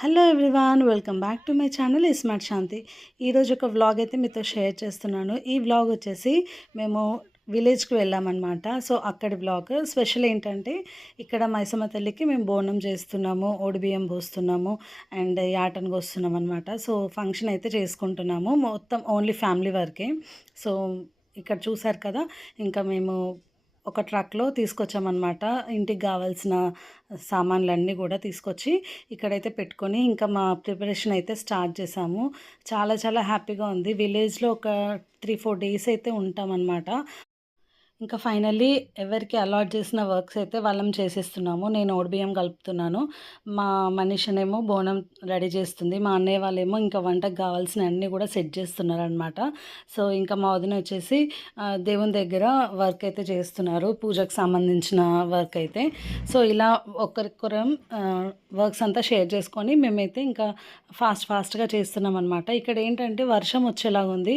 Hello everyone welcome back to my channel smart Shanti. ఈరోజు ఒక vlog అయితే మీతో షేర్ చేస్తున్నాను. ఈ వ్లాగ్ వచ్చేసి మేము విలేజ్కి వెళ్ళామన్నమాట. సో అక్కడి వ్లాగ్ స్పెషల్ ఏంటంటే ఇక్కడ మైసమ్మ తల్లికి మేము బోనం చేస్తున్నాము ఓడిబియ్యం పోస్తున్నాము అండ్ యాటన్ కోస్తున్నాం అనమాట సో ఫంక్షన్ అయితే చేసుకుంటున్నాము మొత్తం ఓన్లీ ఫ్యామిలీ వరకే. సో ఇక్కడ చూసారు కదా ఇంకా మేము ఒక ట్రక్లో తీసుకొచ్చామన్నమాట. ఇంటికి కావాల్సిన సామాన్లన్నీ కూడా తీసుకొచ్చి ఇక్కడైతే పెట్టుకొని ఇంకా మా ప్రిపరేషన్ అయితే స్టార్ట్ చేసాము. చాలా చాలా హ్యాపీగా ఉంది. విలేజ్లో ఒక త్రీ ఫోర్ డేస్ అయితే ఉంటామన్నమాట. ఇంకా ఫైనల్లీ ఎవరికి అలాట్ చేసిన వర్క్స్ అయితే వాళ్ళం చేసేస్తున్నాము. నేను ఓడిబియ్యం కలుపుతున్నాను. మా మనిషినేమో బోనం రెడీ చేస్తుంది. మా అన్నయ్య వాళ్ళేమో ఇంకా వంటకు కావాల్సిన అన్నీ కూడా సెట్ చేస్తున్నారు అనమాట సో ఇంకా మా వదిన వచ్చేసి దేవుని దగ్గర వర్క్ అయితే చేస్తున్నారు. పూజకు సంబంధించిన వర్క్ అయితే. సో ఇలా ఒకరికొరం వర్క్స్ అంతా షేర్ చేసుకొని మేమైతే ఇంకా ఫాస్ట్ ఫాస్ట్గా చేస్తున్నాం అనమాట ఇక్కడ ఏంటంటే వర్షం వచ్చేలాగా ఉంది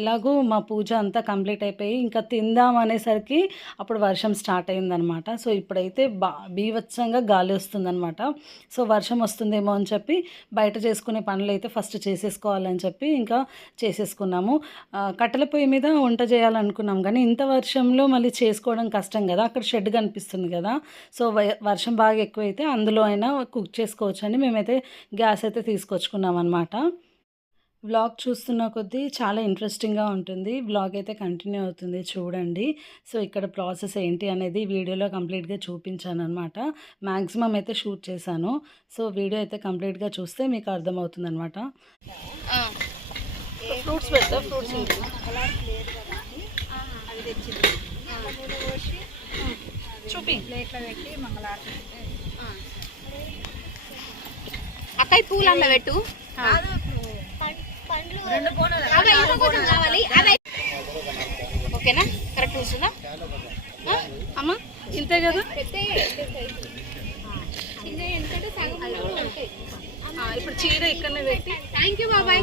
ఎలాగో మా పూజ అంతా కంప్లీట్ అయిపోయి ఇంకా తిందాం అనేసరికి అప్పుడు వర్షం స్టార్ట్ అయిందనమాట. సో ఇప్పుడైతే బా బీవత్సంగా గాలి వస్తుందనమాట. సో వర్షం వస్తుందేమో అని చెప్పి బయట చేసుకునే పనులు అయితే ఫస్ట్ చేసేసుకోవాలని చెప్పి ఇంకా చేసేసుకున్నాము. కట్టెల పొయ్యి మీద వంట చేయాలనుకున్నాం కానీ ఇంత వర్షంలో మళ్ళీ చేసుకోవడం కష్టం కదా. అక్కడ షెడ్ కనిపిస్తుంది కదా. సో వ- వర్షం బాగా ఎక్కువైతే అందులో అయినా కుక్ చేసుకోవచ్చు అని మేమైతే గ్యాస్ అయితే తీసుకొచ్చుకున్నాం అనమాట వ్లాగ్ చూస్తున్న కొద్దీ చాలా ఇంట్రెస్టింగ్గా ఉంటుంది. వ్లాగ్ అయితే కంటిన్యూ అవుతుంది చూడండి. సో ఇక్కడ ప్రాసెస్ ఏంటి అనేది వీడియోలో కంప్లీట్గా చూపించాను అనమాట మ్యాక్సిమం అయితే షూట్ చేశాను. సో వీడియో అయితే కంప్లీట్గా చూస్తే మీకు అర్థమవుతుంది అనమాట ఫ్రూట్స్ పెడతా ఫ్రూట్స్ చూపి. పెట్టు కావాలి. ఓకేనా? కరెక్ట్ కూర్చున్నా అమ్మ ఇంతే కదా? ఇప్పుడు చీర ఇక్కడనే పెట్టి. థ్యాంక్ యూ బాబాయ్.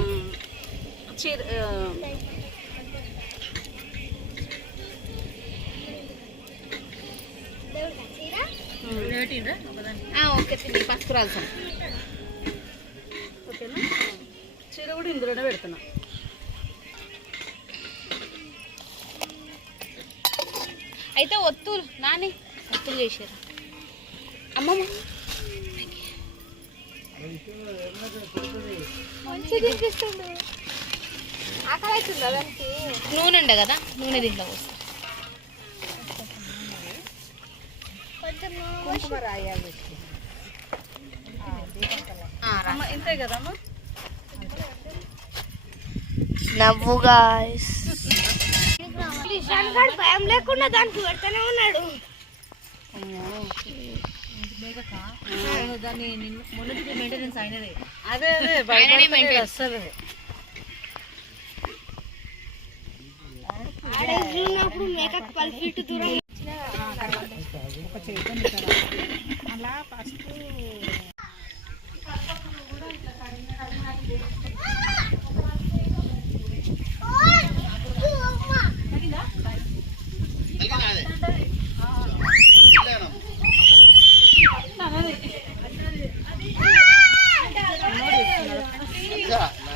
చీర ఓకే పసుపు రాల్సాం ఓకేనా? చీర కూడా ఇందులోనే పెడుతున్నా. అయితే ఒత్తులు నాని. ఒత్తులు చేసారు అమ్మమ్మ. నూనె ఉండే కదా నూనె దీంట్లో. అమ్మ ఇంతే కదా అమ్మ నవ్వు గాయస్ భయం లేకుండా దానికి పెడతానే ఉన్నాడు. మేకప్ పది ఫీట్ దూరం.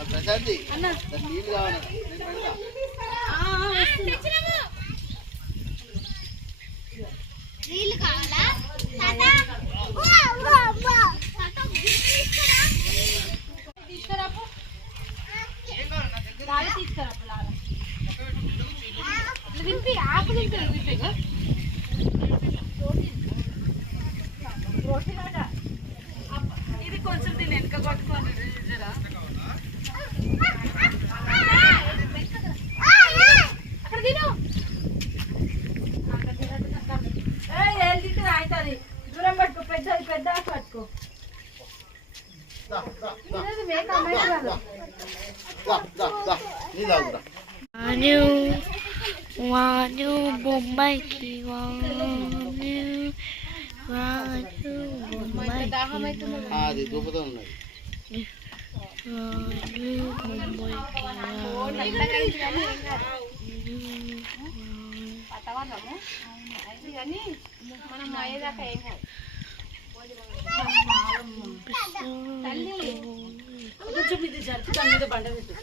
ప్రశాంతి నీళ్ళు కావాలి నేను పెడతా నీళ్ళు కావాలా వింపి ఆకు వింపి ఇది కొంచెం దీని వెనక కొట్టుకోండి జరా అక్కడ తిను దూరం పట్టుకో పెద్ద పెద్ద పట్టుకో దా, దా, దా, దా, దా. నీ తాగురా వాను వాను వాను వాను బొమ్మాయికి అది దూపుతో ఉన్నది వాను మనం ఏం కొంచెం ఇది జరిపి దాని మీద బండ పెట్టు.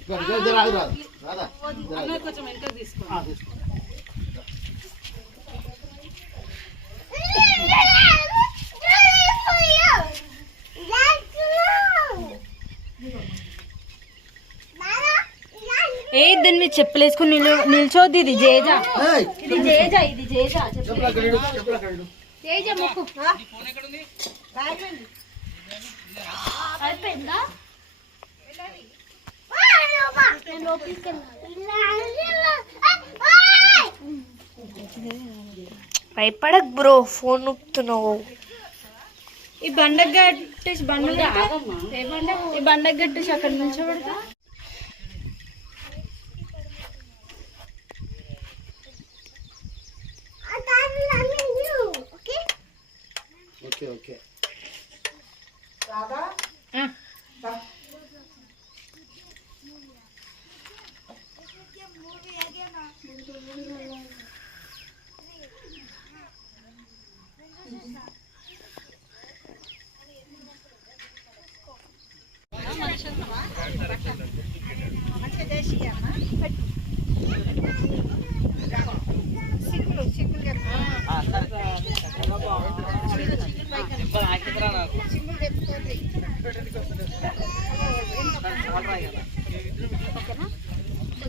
ఇక్కడ ఇక్కడ ఇద్దరు ఆగు రాదు రాదా అన్నయ్య కొంచెం వెనక తీసుకో. ఆ, తీసుకో. ఏ దాని మీద చెప్పులేసుకుని నిలు నిల్చోద్ది ఇది జేజ. ఇది జేజ ఇది జేజ చెప్పులు భయపడక్ బ్రో ఫోన్ నొప్పుతున్నావు ఈ బండకు కట్టేసి బండ ఈ బండకు కట్టేసి అక్కడ నిల్చోబెడతా ఓకే ఓకే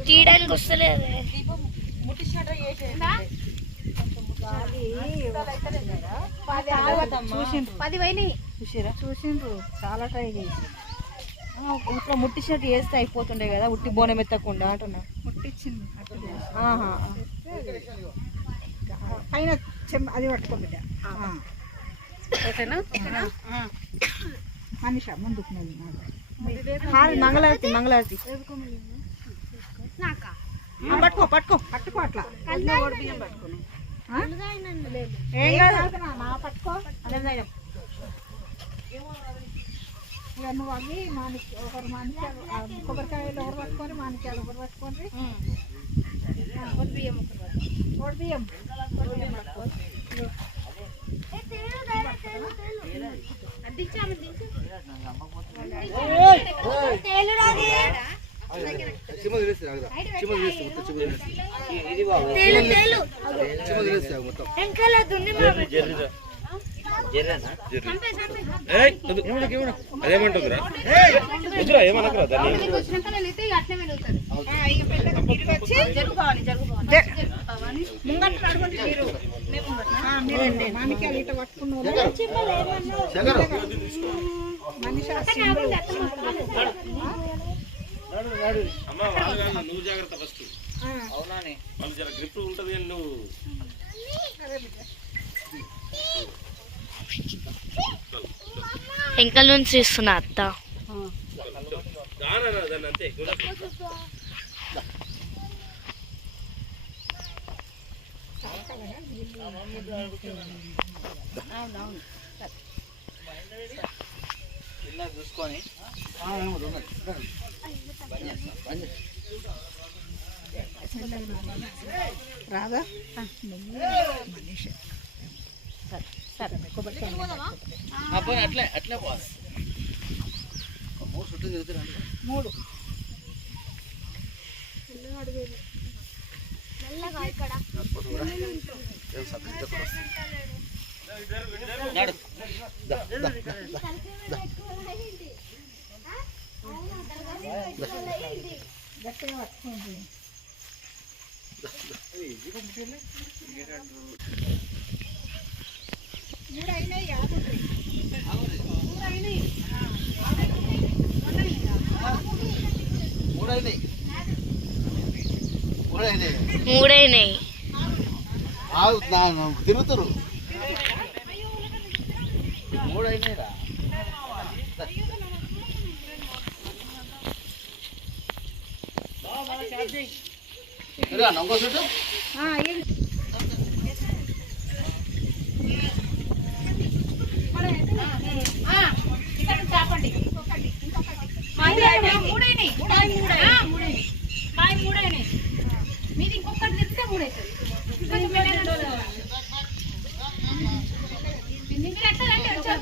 తీయడానికి వస్తలేదే. పది పోయినాయి చూసిరా? చూసిండ్రు. చాలా ట్రై చేసి. ఇట్లా ముట్టించినట్టు చేస్తే అయిపోతుండే కదా ఉట్టి బోనం ఎత్తకుండా అంటున్నా. ముట్టించింది ఆహా. పైన చెమ్ అది పట్టుకో బిడ్డ. మనిష ముందుకు మంగళారతి మంగళారతి. పట్టుకో పట్టుకో పట్టుకో అట్లా. ఆ? ఏం కాదు. నా పట్టుకో. నువ్వు అవి మానికి ఒకరు మానిక్యాలు కొబ్బరికాయలు ఒకరు పట్టుకొని మానిక్యాలు ఒకరు పట్టుకొని. ఒకటి బియ్యం ఒకరు పట్టుకొని. బియ్యం. ఒకటి బియ్యం పట్టుకో ఇగో. చిమ్మ తీసి ఆగురా. చిమ్మ తీసి మొత్తం చిమ్మ తీసి. చిమ్మ తీసి ఆగు మొత్తం. అదేమంటుందిరా? వద్దురా ఏమనకురా దాన్ని. మనిషి అమ్మ వాళ్ళు కాదు నువ్వు జాగ్రత్త ఫస్ట్ వాళ్ళు జర గ్రిప్ ఉంటుంది అని నువ్వు వెంకల నుంచి ఇస్తున్నా అత్త. దానా దాన్ని అంతే రాదా మనిషి సరే పోనీ అట్లే అట్లే పోవాలి మూడు చుట్టూ తిరుగుతున్నా మూడు నాడు మూడైనాయి. ఆగు, తిరుగుతురు మూడు ఇదిగో, మూడైనాయి మూడైనాయి మూడైనాయి ఇంకొకటి తెస్తే మూడైతుంది మీరు ఎట్లా రండి వచ్చారు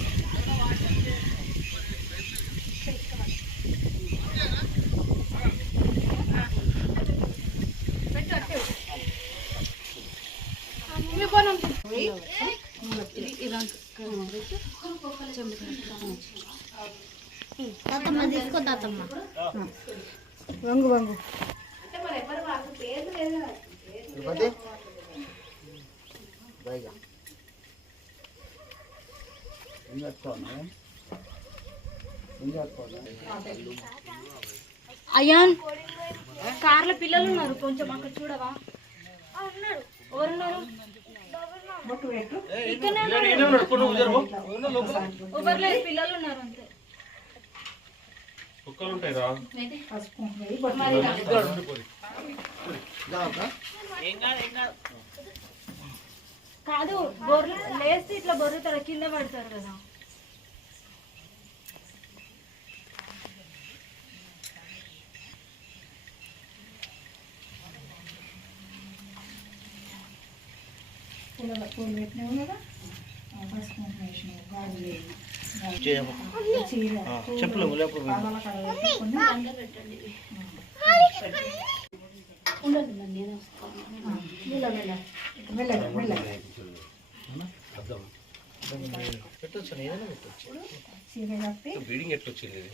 వంగు వంగు. అయాన్ కార్లో పిల్లలు ఉన్నారు. కొంచెం అక్కడ చూడవా? ఎవరున్నారు? పిల్లలు ఉన్నారు అంతే. కుక్కలు ఉంటాయి రా. కాదు బొర్రె లేస్తే ఇట్లా బొర్రుతారు కింద పడతారు కదా. చెప్పులు లేకపోతే పెట్టొచ్చు ఏదైనా పెట్టొచ్చు బ్రీడింగ్ ఎట్లా వచ్చింది? ఇది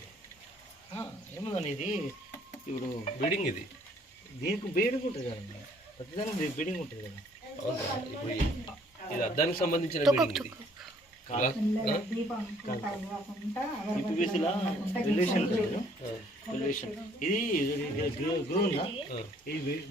ఏముందండి ఇది? ఇప్పుడు బ్రీడింగ్ ఇది దీనికి బీడింగ్ ఉంటుంది కదండి ప్రతిదానికి బీడింగ్ ఉంటుంది కదా. అవునా ఇప్పుడు ఇది-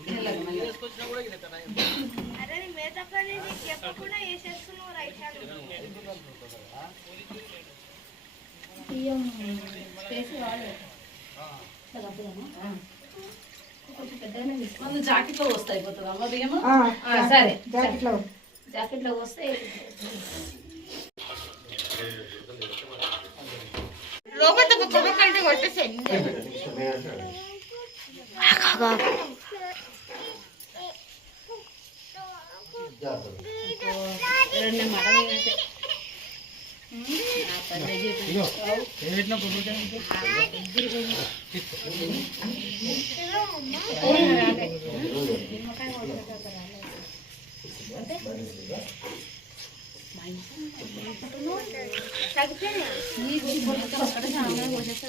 ఇది అద్దానికి సంబంధించిన బ్రీడింగ్ ఇది యూపీబీసీలో రిలేషన్ ఉంటుంది కదా రిలేషన్ ఇది గ్రూ ఉందా ఇది వి- వి- డోరు జాకెట్లో. వస్తాయి పోతుందమ్మా బియ్యము సరే జాకెట్లో జాకెట్లో వస్తే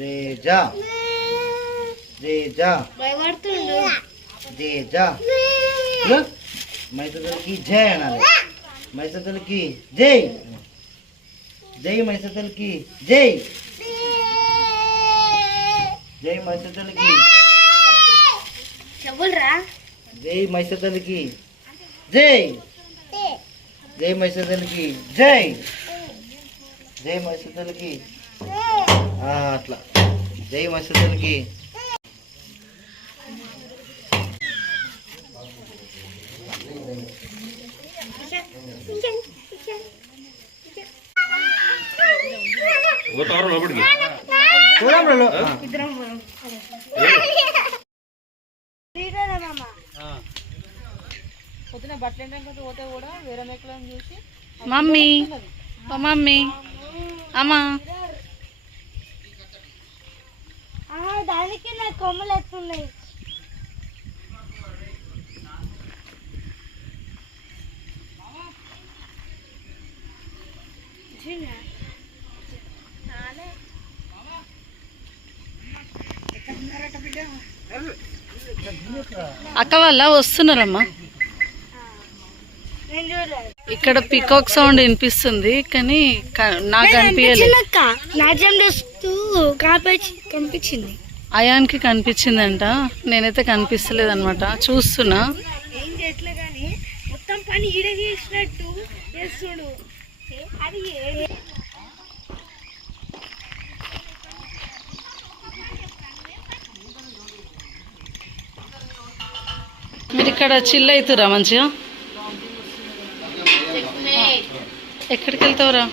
రేజా రేజా రేజా మైసతలకి జై అనాలి. మైసతలకి జై. జై మైసతలకి జై. జై మైసతలకి జై మైసతలకి జై. జై మైసతలకి జై. జై మైసతలకి అట్లా. జై పోతారు లోపలికి? ఆ. పొద్దున బట్టలు ఎండకపోతే పోతే కూడా వేరే మేకలను చూసి మమ్మీ మమ్మీ అమ్మా. అక్క వాళ్ళ వస్తున్నారమ్మా. ఇక్కడ పికాక్ సౌండ్ వినిపిస్తుంది కానీ నాకు కనిపించింది. అయాన్కి కనిపించిందంట నేనైతే కనిపిస్తలేదు అనమాట చూస్తున్నా మొత్తం పని చేసినట్టు మీరు ఇక్కడ చిల్ అవుతురా మంచిగా? ఎక్కడికి వెళ్తావురా